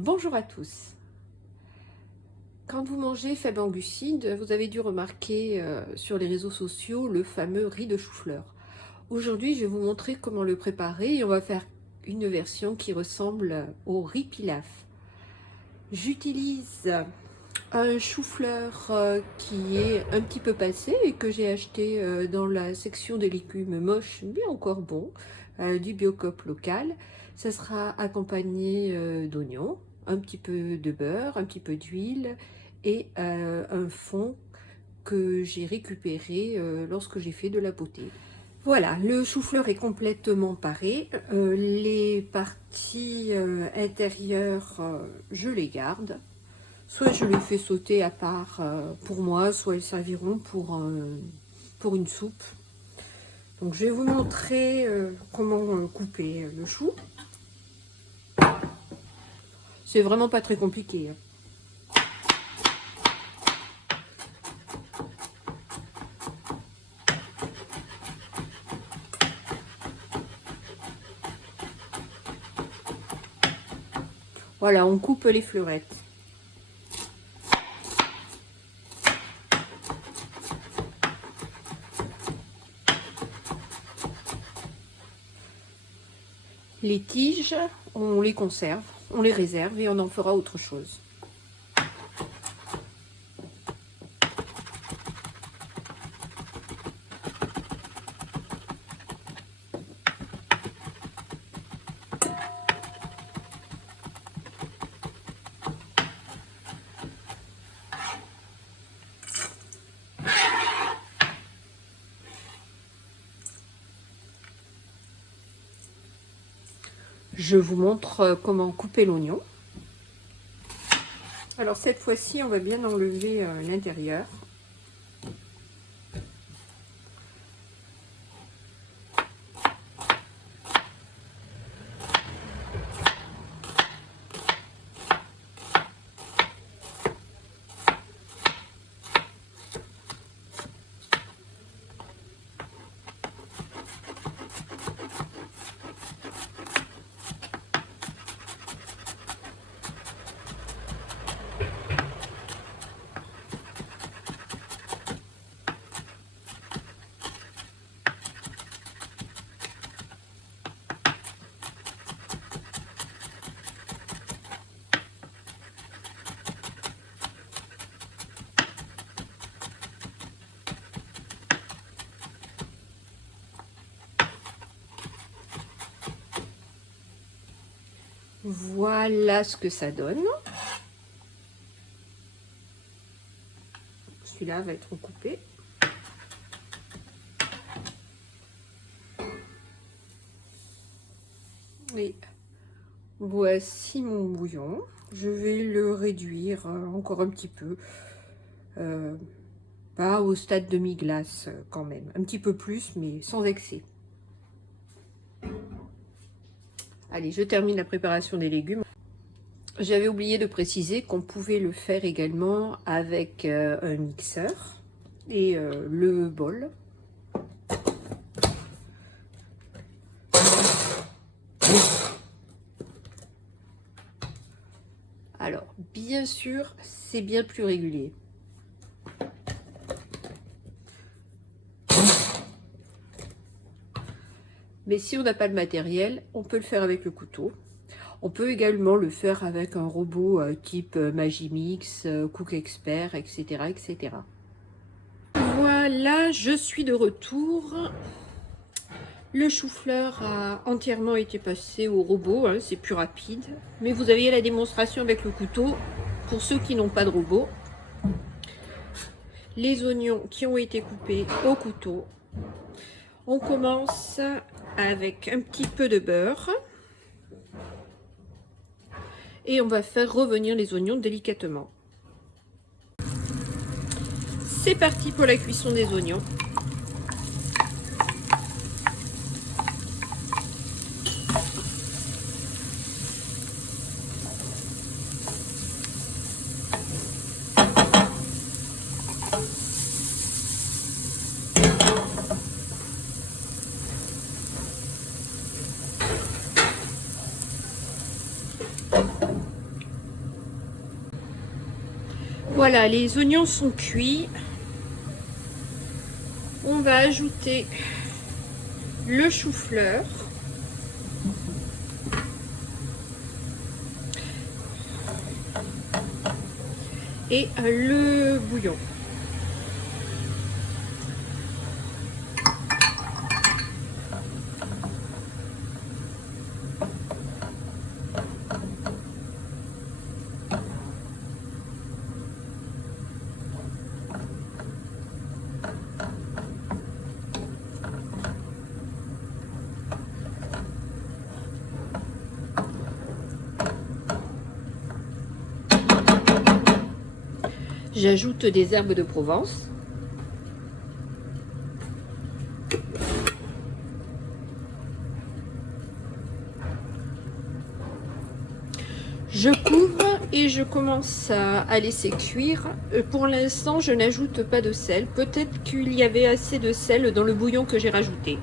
Bonjour à tous. Quand vous mangez faible en glucides, vous avez dû remarquer sur les réseaux sociaux le fameux riz de chou-fleur. Aujourd'hui, je vais vous montrer comment le préparer et on va faire une version qui ressemble au riz pilaf. J'utilise un chou-fleur qui est un petit peu passé et que j'ai acheté dans la section des légumes moches mais encore bon, du Biocoop local. Ça sera accompagné d'oignons, un petit peu de beurre, un petit peu d'huile et un fond que j'ai récupéré lorsque j'ai fait de la potée. Voilà, le chou-fleur est complètement paré. Les parties intérieures, je les garde. Soit je les fais sauter à part pour moi, soit elles serviront pour une soupe. Donc je vais vous montrer comment couper le chou. C'est vraiment pas très compliqué. Voilà, on coupe les fleurettes. Les tiges, on les conserve, on les réserve et on en fera autre chose. Je vous montre comment couper l'oignon. Alors cette fois-ci, on va bien enlever l'intérieur. Voilà ce que ça donne. Celui-là va être coupé. Et voici mon bouillon. Je vais le réduire encore un petit peu. Pas au stade de mi-glace quand même. Un petit peu plus, mais sans excès. Allez, je termine la préparation des légumes. J'avais oublié de préciser qu'on pouvait le faire également avec un mixeur et le bol. Alors, bien sûr, c'est bien plus régulier. Mais si on n'a pas le matériel, on peut le faire avec le couteau. On peut également le faire avec un robot type Magimix, Cook Expert, etc., etc. Voilà, je suis de retour. Le chou-fleur a entièrement été passé au robot, hein, c'est plus rapide. Mais vous aviez la démonstration avec le couteau, pour ceux qui n'ont pas de robot. Les oignons qui ont été coupés au couteau. On commence avec un petit peu de beurre. Et on va faire revenir les oignons délicatement. C'est parti pour la cuisson des oignons. Voilà, les oignons sont cuits. On va ajouter le chou-fleur. Et le bouillon. J'ajoute des herbes de Provence. Je couvre et je commence à laisser cuire. Pour l'instant, je n'ajoute pas de sel. Peut-être qu'il y avait assez de sel dans le bouillon que j'ai rajouté.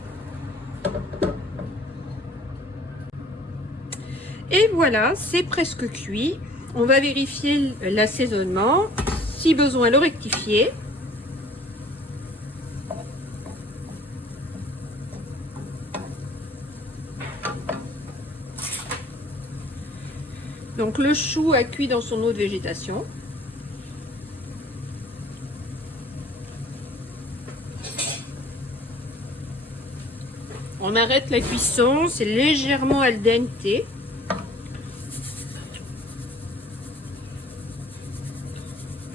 Et voilà, c'est presque cuit. On va vérifier l'assaisonnement. Si besoin, le rectifier. Donc le chou a cuit dans son eau de végétation. On arrête la cuisson, c'est légèrement al dente.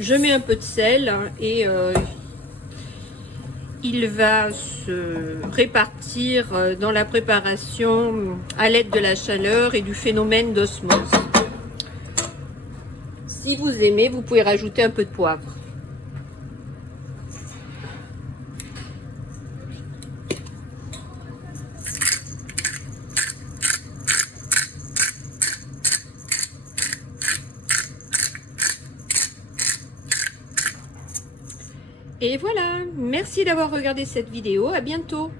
Je mets un peu de sel et il va se répartir dans la préparation à l'aide de la chaleur et du phénomène d'osmose. Si vous aimez, vous pouvez rajouter un peu de poivre. Et voilà, merci d'avoir regardé cette vidéo, à bientôt.